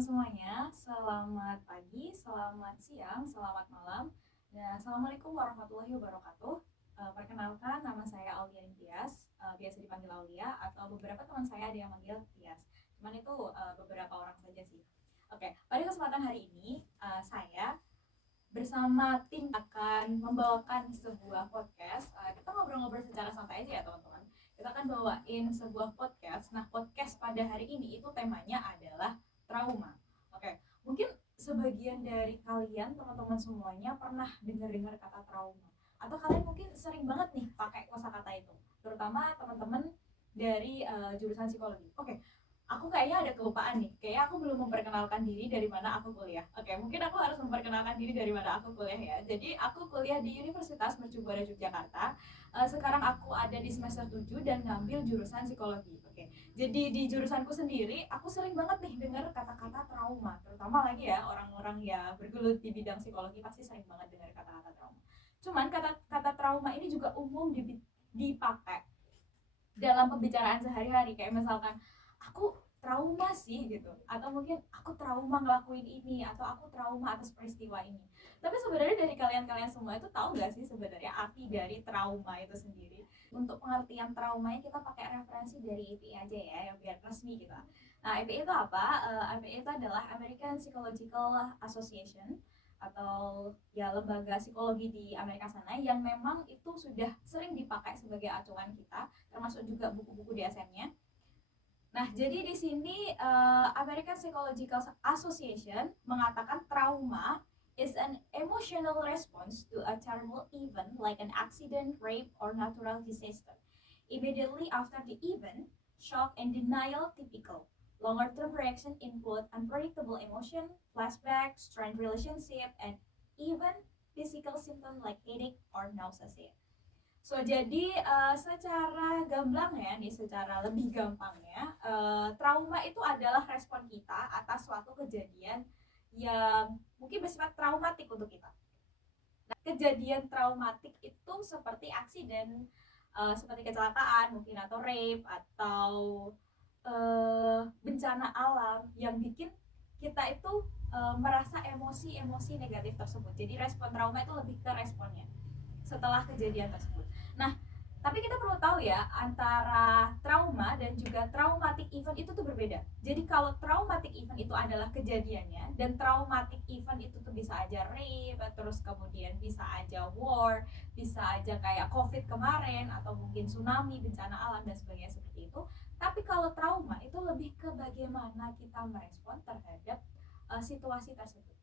teman-teman semuanya, selamat pagi, selamat siang, selamat malam, dan assalamualaikum warahmatullahi wabarakatuh. Perkenalkan, nama saya Aulia Tias, biasa dipanggil Aulia, atau beberapa teman saya ada yang manggil Tias. Cuman itu beberapa orang saja sih. Oke, pada kesempatan hari ini saya bersama tim akan membawakan sebuah podcast. Kita ngobrol-ngobrol secara santai aja ya teman-teman. Kita akan bawain sebuah podcast. Nah, podcast pada hari ini itu temanya adalah trauma. Oke, mungkin sebagian dari kalian teman-teman semuanya pernah dengar-dengar kata trauma. Atau kalian mungkin sering banget nih pakai kosakata itu. Terutama teman-teman dari jurusan psikologi. Oke, aku kayaknya ada kelupaan nih. Kayaknya aku belum memperkenalkan diri dari mana aku kuliah. Oke, mungkin aku harus memperkenalkan diri dari mana aku kuliah ya. Jadi aku kuliah di Universitas Mercu Buana Yogyakarta. Sekarang aku ada di semester 7 dan ngambil jurusan psikologi. Oke. Jadi di jurusanku sendiri, aku sering banget nih dengar kata-kata trauma. Terutama lagi ya orang-orang yang bergelut di bidang psikologi pasti sering banget dengar kata-kata trauma. Cuman kata-kata trauma ini juga umum dipakai dalam pembicaraan sehari-hari, kayak misalkan aku trauma sih gitu, atau mungkin aku trauma ngelakuin ini, atau aku trauma atas peristiwa ini. Tapi sebenarnya dari kalian-kalian semua itu tahu nggak sih sebenarnya arti dari trauma itu sendiri? Untuk pengertian traumanya kita pakai referensi dari IPI aja ya, yang biar resmi gitu. Nah, IPI itu apa? IPI itu adalah American Psychological Association, atau ya lembaga psikologi di Amerika sana, yang memang itu sudah sering dipakai sebagai acuan kita, termasuk juga buku-buku DSM-nya. Nah, jadi di sini American Psychological Association mengatakan trauma is an emotional response to a terrible event like an accident, rape, or natural disaster. Immediately after the event, shock and denial typical. Longer-term reaction include unpredictable emotion, flashback, strained relationship, and even physical symptoms like headache or nausea. So jadi secara gamblang ya nih, secara lebih gampangnya, trauma itu adalah respon kita atas suatu kejadian yang mungkin bersifat traumatik untuk kita. Nah, kejadian traumatik itu seperti aksiden, seperti kecelakaan mungkin, atau rape, atau bencana alam yang bikin kita itu merasa emosi-emosi negatif tersebut. Jadi respon trauma itu lebih ke responnya setelah kejadian tersebut. Nah, tapi kita perlu tahu ya, antara trauma dan juga traumatic event itu tuh berbeda. Jadi kalau traumatic event itu adalah kejadiannya, dan traumatic event itu tuh bisa aja rape, terus kemudian bisa aja war, bisa aja kayak COVID kemarin, atau mungkin tsunami, bencana alam dan sebagainya seperti itu. Tapi kalau trauma itu lebih ke bagaimana kita merespon terhadap situasi tersebut.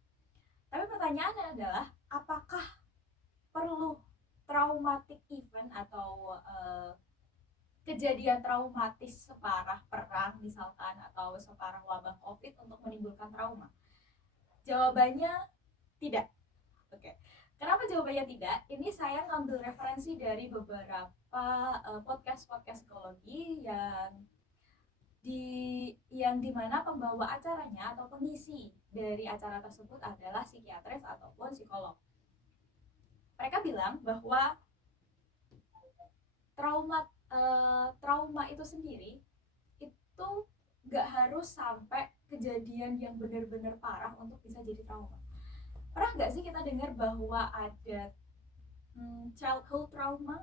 Tapi pertanyaannya adalah, apakah perlu traumatic event atau kejadian traumatis separah perang misalkan, atau separah wabah COVID untuk menimbulkan trauma? Jawabannya tidak. Oke. Kenapa jawabannya tidak? Ini saya ngambil referensi dari beberapa podcast-podcast psikologi yang dimana pembawa acaranya atau pengisi dari acara tersebut adalah psikiatris ataupun psikolog. Mereka bilang bahwa trauma itu sendiri itu nggak harus sampai kejadian yang benar-benar parah untuk bisa jadi trauma. Pernah nggak sih kita dengar bahwa ada childhood trauma?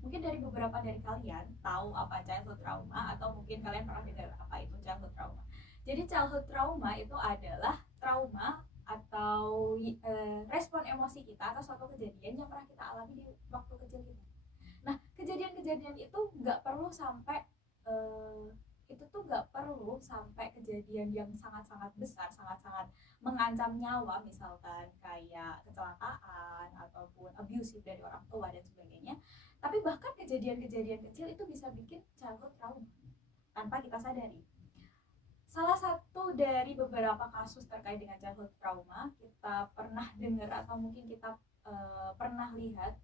Mungkin dari beberapa dari kalian tahu apa childhood trauma, atau mungkin kalian pernah dengar apa itu childhood trauma. Jadi childhood trauma itu adalah trauma atau respon emosi kita atas suatu kejadian yang pernah kita alami di waktu kecil kita. Nah, kejadian-kejadian itu nggak perlu sampai kejadian yang sangat-sangat besar, sangat-sangat mengancam nyawa, misalkan kayak kecelakaan ataupun abusive dari orang tua dan sebagainya. Tapi bahkan kejadian-kejadian kecil itu bisa bikin childhood trauma tanpa kita sadari. Salah satu dari beberapa kasus terkait dengan childhood trauma kita pernah dengar, atau mungkin kita pernah lihat,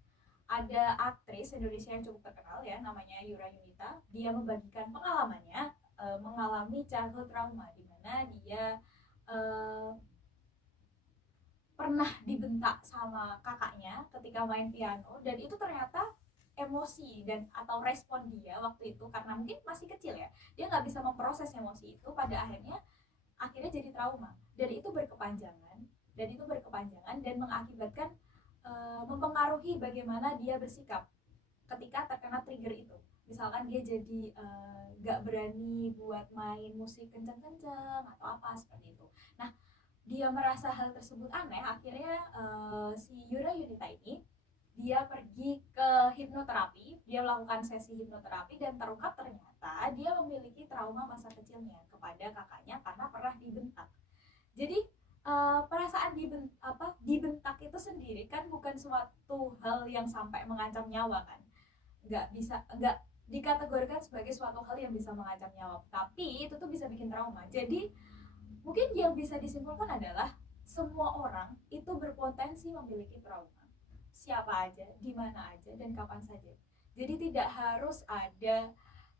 ada aktris Indonesia yang cukup terkenal ya, namanya Yura Yunita. Dia membagikan pengalamannya mengalami childhood trauma, di mana dia pernah dibentak sama kakaknya ketika main piano, dan itu ternyata emosi dan atau respon dia waktu itu, karena mungkin masih kecil ya, dia nggak bisa memproses emosi itu, pada akhirnya akhirnya jadi trauma, dan itu berkepanjangan dan mengakibatkan mempengaruhi bagaimana dia bersikap ketika terkena trigger itu. Misalkan dia jadi gak berani buat main musik kencang-kencang atau apa seperti itu. Nah, dia merasa hal tersebut aneh, akhirnya si Yura Yunita ini dia pergi ke hipnoterapi, dia melakukan sesi hipnoterapi dan terungkap ternyata dia memiliki trauma masa kecilnya kepada kakaknya karena pernah dibentak. Jadi perasaan dibentak itu sendiri kan bukan suatu hal yang sampai mengancam nyawa kan, nggak dikategorikan sebagai suatu hal yang bisa mengancam nyawa, tapi itu tuh bisa bikin trauma. Jadi mungkin yang bisa disimpulkan adalah semua orang itu berpotensi memiliki trauma, siapa aja, di mana aja, dan kapan saja. Jadi tidak harus ada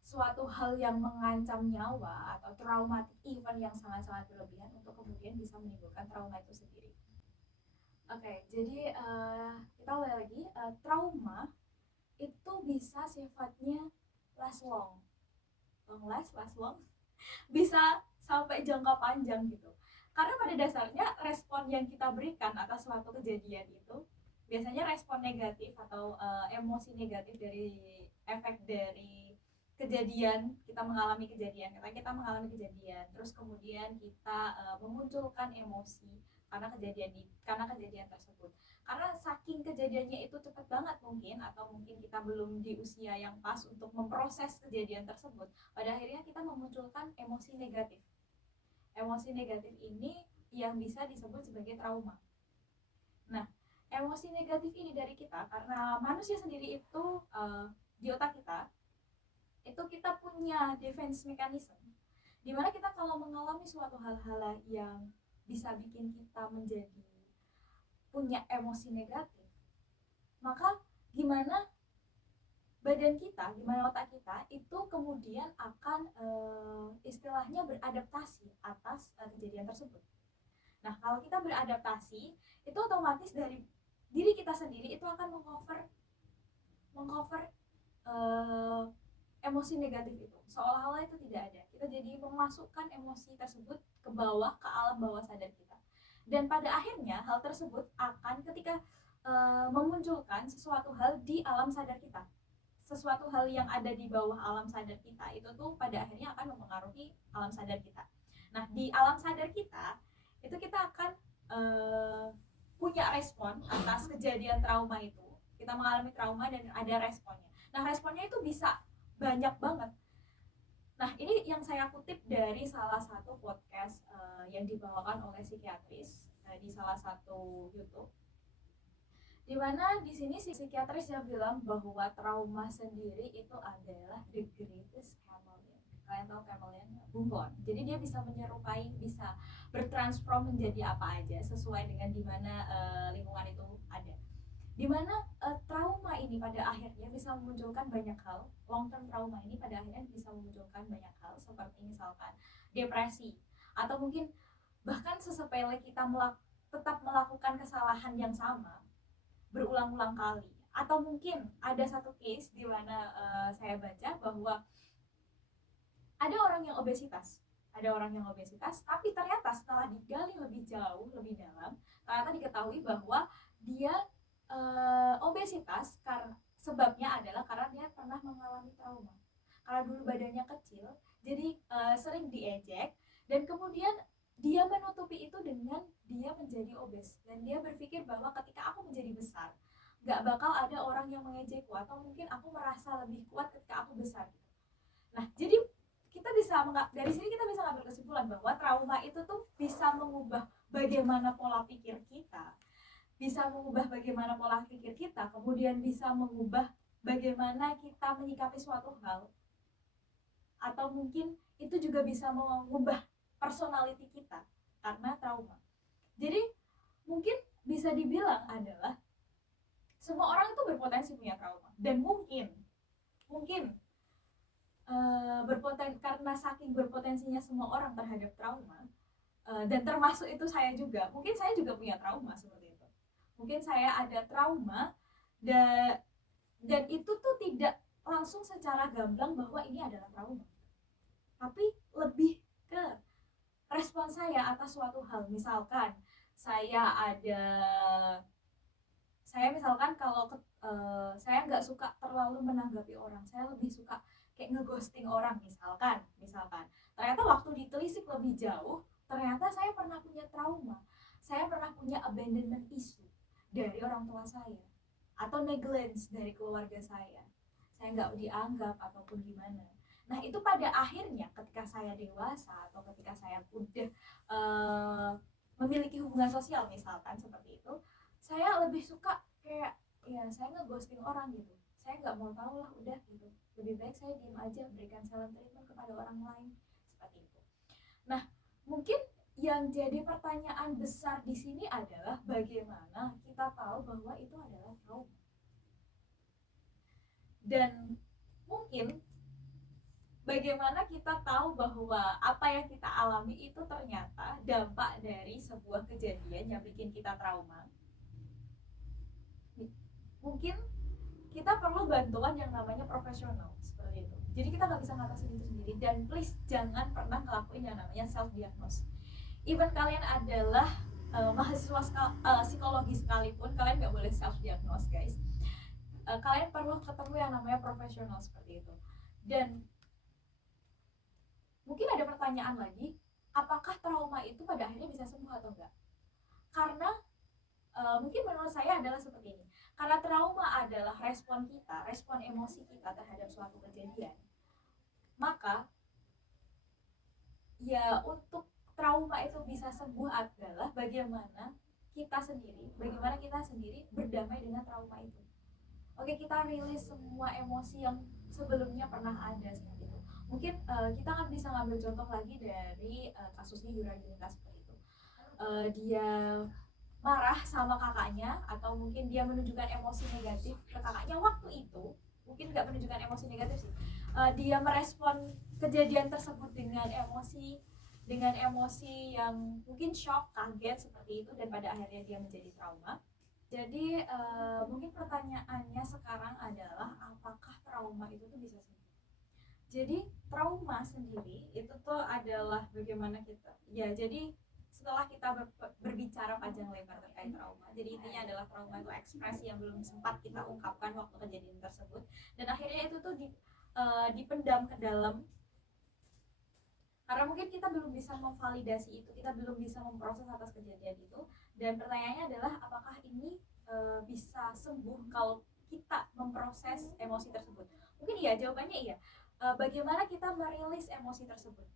suatu hal yang mengancam nyawa atau traumatic event yang sangat-sangat berlebihan untuk kemudian bisa menimbulkan trauma itu sendiri. Oke, jadi kita mulai lagi. Trauma itu bisa sifatnya last long, last long, bisa sampai jangka panjang gitu. Karena pada dasarnya respon yang kita berikan atas suatu kejadian itu biasanya respon negatif atau emosi negatif dari efek dari kejadian, kita mengalami kejadian terus kemudian kita memunculkan emosi karena kejadian tersebut. Karena saking kejadiannya itu cepat banget mungkin, atau mungkin kita belum di usia yang pas untuk memproses kejadian tersebut, pada akhirnya kita memunculkan emosi negatif. Emosi negatif ini yang bisa disebut sebagai trauma. Nah, emosi negatif ini dari kita karena manusia sendiri itu di otak kita itu kita punya defense mechanism, dimana kita kalau mengalami suatu hal-hal yang bisa bikin kita menjadi punya emosi negatif, maka gimana badan kita, gimana otak kita itu kemudian akan istilahnya beradaptasi atas kejadian tersebut. Nah, kalau kita beradaptasi, itu otomatis dari diri kita sendiri itu akan mengcover emosi negatif itu, seolah-olah itu tidak ada. Kita jadi memasukkan emosi tersebut ke bawah, ke alam bawah sadar kita. Dan pada akhirnya hal tersebut akan ketika memunculkan sesuatu hal di alam sadar kita, sesuatu hal yang ada di bawah alam sadar kita itu tuh pada akhirnya akan mempengaruhi alam sadar kita. Nah, di alam sadar kita itu kita akan punya respon atas kejadian trauma itu. Kita mengalami trauma dan ada responnya. Nah, responnya itu bisa banyak banget. Nah, ini yang saya kutip dari salah satu podcast yang dibawakan oleh psikiatris di salah satu YouTube. Dimana di sini si psikiatris yang bilang bahwa trauma sendiri itu adalah the greatest chameleon. Kalian tahu chameleon? Bunglon. Jadi dia bisa menyerupai, bisa bertransform menjadi apa aja sesuai dengan dimana lingkungan itu ada. Dimana trauma ini pada akhirnya bisa memunculkan banyak hal. Long term trauma ini pada akhirnya bisa memunculkan banyak hal, seperti misalkan depresi, atau mungkin bahkan sesepele kita tetap melakukan kesalahan yang sama berulang-ulang kali. Atau mungkin ada satu case di mana saya baca bahwa ada orang yang obesitas, tapi ternyata setelah digali lebih jauh, lebih dalam, ternyata diketahui bahwa dia obesitas karena sebabnya adalah karena dia pernah mengalami trauma. Karena dulu badannya kecil, jadi sering diejek, dan kemudian dia menutupi itu dengan dia menjadi obes, dan dia berpikir bahwa ketika aku menjadi besar, gak bakal ada orang yang mengejekku, atau mungkin aku merasa lebih kuat ketika aku besar. Nah, jadi dari sini kita bisa ngambil kesimpulan bahwa trauma itu tuh bisa mengubah bagaimana pola pikir kita, kemudian bisa mengubah bagaimana kita menyikapi suatu hal, atau mungkin itu juga bisa mengubah personality kita karena trauma. Jadi mungkin bisa dibilang adalah semua orang itu berpotensi punya trauma, dan mungkin karena saking berpotensinya semua orang terhadap trauma, dan termasuk itu saya juga, mungkin saya juga punya trauma seperti itu. Mungkin saya ada trauma dan itu tuh tidak langsung secara gamblang bahwa ini adalah trauma, tapi lebih ke respon respon saya atas suatu hal. Misalkan saya misalkan kalau saya nggak suka terlalu menanggapi orang, saya lebih suka kayak ngeghosting orang, misalkan ternyata waktu ditelisik lebih jauh, ternyata saya pernah punya trauma, saya pernah punya abandonment issue dari orang tua saya, atau negligence dari keluarga saya nggak dianggap ataupun gimana. Nah itu pada akhirnya ketika saya dewasa atau ketika saya udah uh, memiliki hubungan sosial misalkan seperti itu, saya lebih suka kayak ya saya ngeghosting orang gitu, saya nggak mau tahu lah udah gitu, lebih baik saya diem aja, berikan silent treatment kepada orang lain seperti itu. Nah mungkin yang jadi pertanyaan besar di sini adalah bagaimana kita tahu bahwa itu adalah trauma, dan mungkin bagaimana kita tahu bahwa apa yang kita alami itu ternyata dampak dari sebuah kejadian yang bikin kita trauma. Mungkin kita perlu bantuan yang namanya profesional seperti itu. Jadi kita nggak bisa ngatasin itu sendiri, dan please jangan pernah ngelakuin yang namanya self diagnose. Even kalian adalah mahasiswa psikologi sekalipun, kalian nggak boleh self diagnose guys. Kalian perlu ketemu yang namanya profesional seperti itu. Dan mungkin ada pertanyaan lagi, apakah trauma itu pada akhirnya bisa sembuh atau enggak? Karena mungkin menurut saya adalah seperti ini. Karena trauma adalah respon kita, respon emosi kita terhadap suatu kejadian. Maka ya untuk trauma itu bisa sembuh adalah bagaimana kita sendiri berdamai dengan trauma itu. Oke, kita rilis semua emosi yang sebelumnya pernah ada seperti itu. Mungkin kita kan bisa ngambil contoh lagi dari kasusnya Yura Yunita seperti itu. Dia marah sama kakaknya, atau mungkin dia menunjukkan emosi negatif ke kakaknya waktu itu, mungkin nggak menunjukkan emosi negatif sih, dia merespon kejadian tersebut dengan emosi yang mungkin shock, kaget seperti itu, dan pada akhirnya dia menjadi trauma. Jadi mungkin pertanyaannya sekarang adalah apakah trauma itu tuh bisa sembuh? Jadi trauma sendiri itu tuh adalah bagaimana kita, ya jadi setelah kita berbicara panjang lebar terkait trauma, jadi intinya adalah trauma itu ekspresi yang belum sempat kita ungkapkan waktu kejadian tersebut, dan akhirnya itu tuh dipendam ke dalam karena mungkin kita belum bisa memvalidasi itu, kita belum bisa memproses atas kejadian itu. Dan pertanyaannya adalah apakah ini bisa sembuh kalau kita memproses emosi tersebut? Mungkin iya, jawabannya iya. Bagaimana kita merilis emosi tersebut?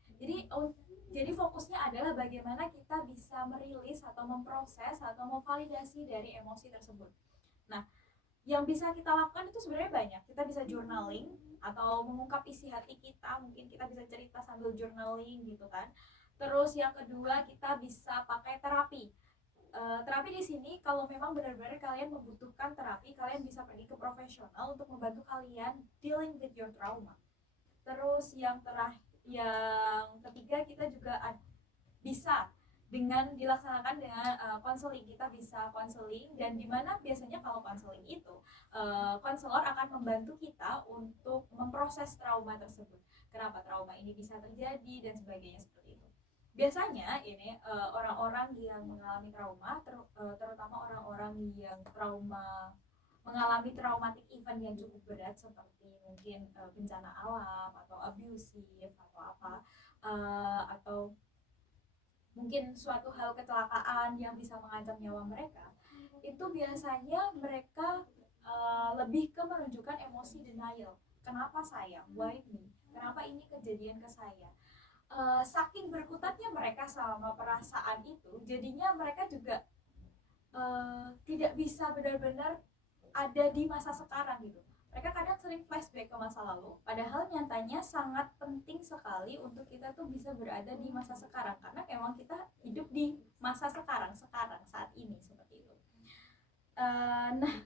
Jadi fokusnya adalah bagaimana kita bisa merilis atau memproses atau memvalidasi dari emosi tersebut. Nah, yang bisa kita lakukan itu sebenarnya banyak. Kita bisa journaling atau mengungkap isi hati kita, mungkin kita bisa cerita sambil journaling gitu kan. Terus yang kedua, kita bisa pakai terapi. Terapi di sini kalau memang benar-benar kalian membutuhkan terapi, kalian bisa pergi ke profesional untuk membantu kalian dealing with your trauma. Terus yang ketiga, kita juga bisa dengan dilaksanakan dengan konseling. Kita bisa konseling, dan dimana biasanya kalau konseling itu konselor akan membantu kita untuk memproses trauma tersebut, kenapa trauma ini bisa terjadi dan sebagainya seperti itu. Biasanya ini orang-orang yang mengalami trauma, terutama orang-orang yang mengalami traumatic event yang cukup berat seperti mungkin bencana alam atau abusive atau apa, atau mungkin suatu hal kecelakaan yang bisa mengancam nyawa mereka, itu biasanya mereka lebih ke menunjukkan emosi denial. Kenapa saya? Why me? Kenapa ini kejadian ke saya? Saking berkutatnya mereka sama perasaan itu, jadinya mereka juga tidak bisa benar-benar ada di masa sekarang gitu. Mereka kadang sering flashback ke masa lalu, padahal nyatanya sangat penting sekali untuk kita tuh bisa berada di masa sekarang, karena memang kita hidup di masa sekarang saat ini seperti itu. Nah,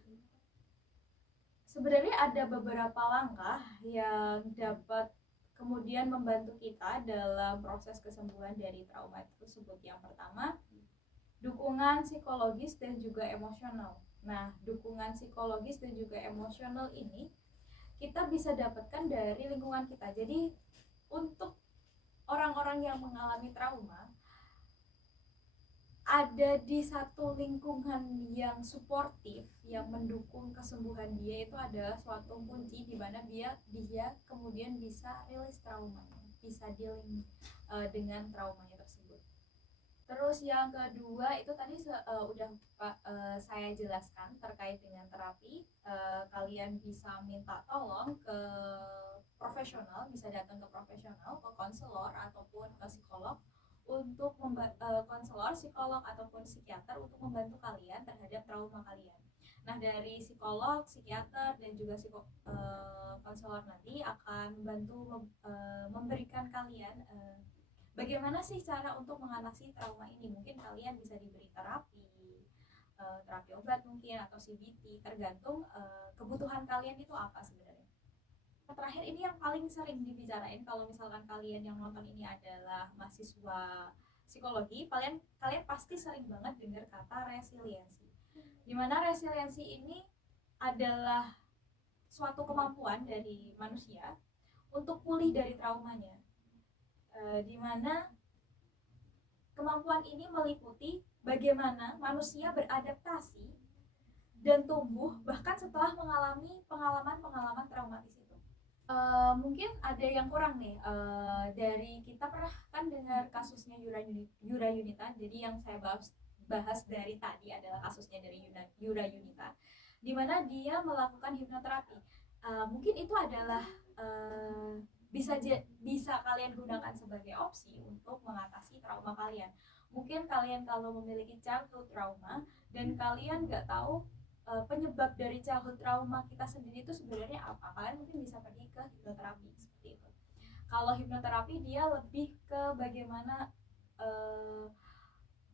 sebenarnya ada beberapa langkah yang dapat kemudian membantu kita dalam proses kesembuhan dari trauma tersebut. Yang pertama, dukungan psikologis dan juga emosional. Nah, dukungan psikologis dan juga emosional ini kita bisa dapatkan dari lingkungan kita. Jadi untuk orang-orang yang mengalami trauma, ada di satu lingkungan yang suportif, yang mendukung kesembuhan dia, itu adalah suatu kunci di mana dia kemudian bisa rilis traumanya, bisa dealing dengan traumanya tersebut. Terus yang kedua itu tadi udah saya jelaskan terkait dengan terapi. Kalian bisa minta tolong ke profesional, bisa datang ke profesional, ke konselor ataupun ke psikolog untuk konselor, psikolog ataupun psikiater untuk membantu kalian terhadap trauma kalian. Nah, dari psikolog, psikiater dan juga konselor nanti akan membantu memberikan kalian bagaimana sih cara untuk mengatasi trauma ini. Mungkin kalian bisa diberi terapi obat mungkin atau CBT, tergantung kebutuhan kalian itu apa sebenarnya. Terakhir ini yang paling sering dibicarain kalau misalkan kalian yang nonton ini adalah mahasiswa psikologi, kalian pasti sering banget dengar kata resiliensi. Dimana resiliensi ini adalah suatu kemampuan dari manusia untuk pulih dari traumanya. Dimana kemampuan ini meliputi bagaimana manusia beradaptasi dan tumbuh bahkan setelah mengalami pengalaman-pengalaman traumatis itu. Mungkin ada yang kurang nih, dari kita pernah kan dengar kasusnya Yura Yunita. Jadi yang saya bahas dari tadi adalah kasusnya dari Yura Yunita, di mana dia melakukan hipnoterapi. Mungkin itu adalah bisa kalian gunakan sebagai opsi untuk mengatasi trauma kalian. Mungkin kalian kalau memiliki childhood trauma dan kalian nggak tahu penyebab dari childhood trauma kita sendiri itu sebenarnya apa, kalian mungkin bisa pergi ke hipnoterapi seperti itu. Kalau hipnoterapi dia lebih ke bagaimana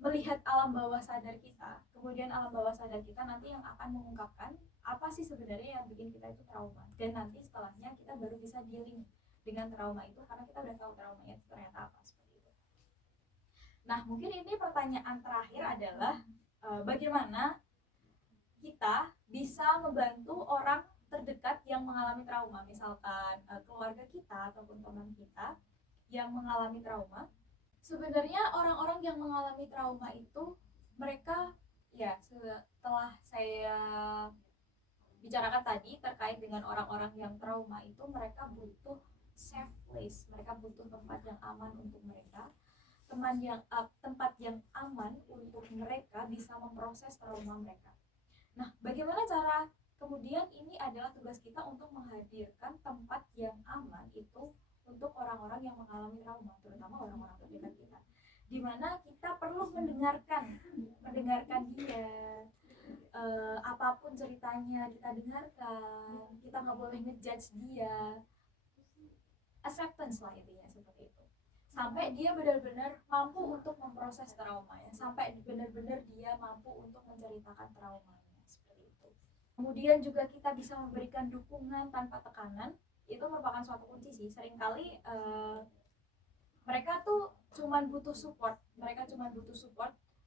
melihat alam bawah sadar kita, kemudian alam bawah sadar kita nanti yang akan mengungkapkan apa sih sebenarnya yang bikin kita itu trauma, dan nanti setelahnya kita baru bisa dealing dengan trauma itu karena kita udah tahu traumanya ternyata apa, seperti itu. Nah, mungkin ini pertanyaan terakhir adalah bagaimana kita bisa membantu orang terdekat yang mengalami trauma, misalkan keluarga kita ataupun teman kita yang mengalami trauma. Sebenarnya orang-orang yang mengalami trauma itu mereka, ya setelah saya bicarakan tadi terkait dengan orang-orang yang trauma itu, mereka butuh safe place, mereka butuh tempat yang aman untuk mereka, tempat yang aman untuk mereka bisa memproses trauma mereka. Nah, bagaimana cara kemudian ini adalah tugas kita untuk menghadirkan tempat yang aman itu untuk orang-orang yang mengalami trauma, terutama orang-orang terdekat kita, di mana kita perlu mendengarkan dia, apapun ceritanya kita dengarkan, kita nggak boleh ngejudge dia, acceptance lah intinya seperti itu, sampai dia benar-benar mampu untuk memproses traumanya, sampai benar-benar dia mampu untuk menceritakan traumanya. Kemudian juga kita bisa memberikan dukungan tanpa tekanan, itu merupakan suatu kunci sih. Seringkali mereka tuh cuman butuh support,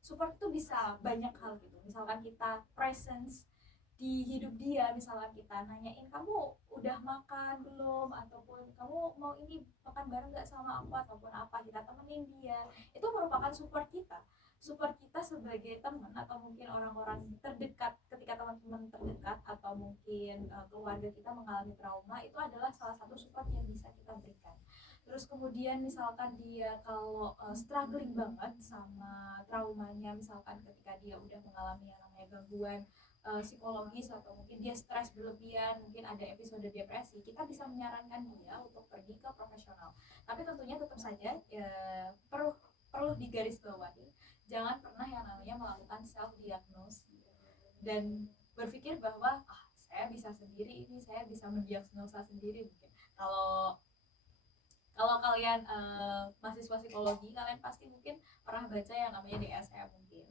support itu bisa banyak hal gitu. Misalkan kita presence di hidup dia, misalkan kita nanyain kamu udah makan belum, ataupun kamu mau ini makan bareng nggak sama aku, ataupun apa, kita temenin dia, itu merupakan support kita sebagai teman atau mungkin orang-orang terdekat. Ketika teman-teman terdekat atau mungkin keluarga kita mengalami trauma, itu adalah salah satu support yang bisa kita berikan. Terus kemudian misalkan dia kalau struggling banget sama traumanya, misalkan ketika dia udah mengalami yang namanya gangguan psikologis atau mungkin dia stres berlebihan, mungkin ada episode depresi, kita bisa menyarankan dia untuk pergi ke profesional. Tapi tentunya tetap saja perlu digarisbawahi, jangan pernah yang namanya melakukan self diagnose dan berpikir bahwa saya bisa sendiri, ini saya bisa mendiagnosa sendiri. Mungkin kalau kalian mahasiswa psikologi, kalian pasti mungkin pernah baca yang namanya DSM. Mungkin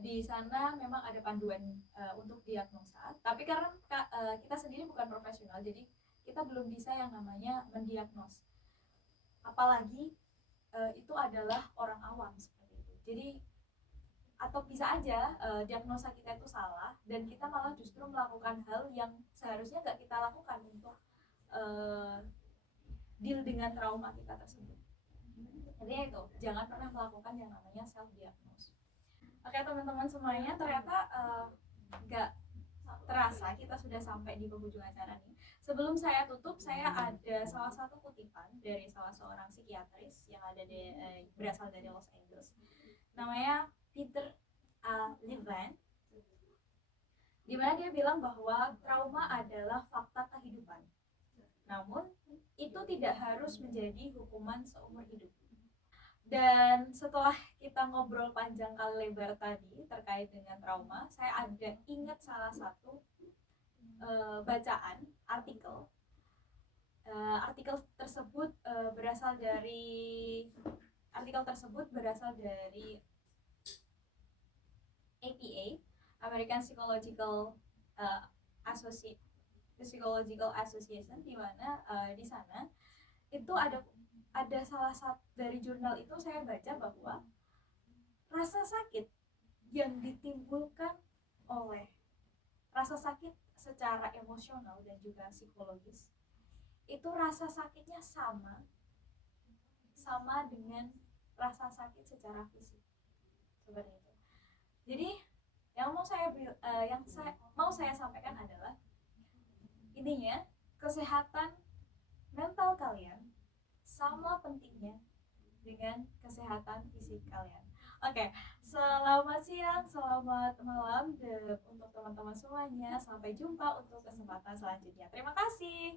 di sana memang ada panduan untuk diagnosa, tapi karena kita sendiri bukan profesional, jadi kita belum bisa yang namanya mendiagnos, apalagi itu adalah orang awam seperti itu. Jadi atau bisa aja diagnosa kita itu salah dan kita malah justru melakukan hal yang seharusnya nggak kita lakukan untuk deal dengan trauma kita tersebut. Jadi itu, jangan pernah melakukan yang namanya self diagnose. Oke teman-teman semuanya, ternyata nggak terasa kita sudah sampai di penghujung acara nih. Sebelum saya tutup, saya ada salah satu kutipan dari salah seorang psikiatris yang ada berasal dari Los Angeles. Namanya Peter Levine, di mana dia bilang bahwa trauma adalah fakta kehidupan. Namun, itu tidak harus menjadi hukuman seumur hidup. Dan setelah kita ngobrol panjang kali lebar tadi terkait dengan trauma, saya ada ingat salah satu bacaan artikel. Artikel tersebut berasal dari APA, American Psychological Association, di mana di sana itu ada salah satu dari jurnal itu saya baca bahwa rasa sakit yang ditimbulkan oleh rasa sakit secara emosional dan juga psikologis itu rasa sakitnya sama dengan rasa sakit secara fisik, seperti itu. Jadi yang mau saya sampaikan adalah intinya kesehatan mental kalian sama pentingnya dengan kesehatan fisik kalian. Oke, selamat siang, selamat malam untuk teman-teman semuanya. Sampai jumpa untuk kesempatan selanjutnya. Terima kasih.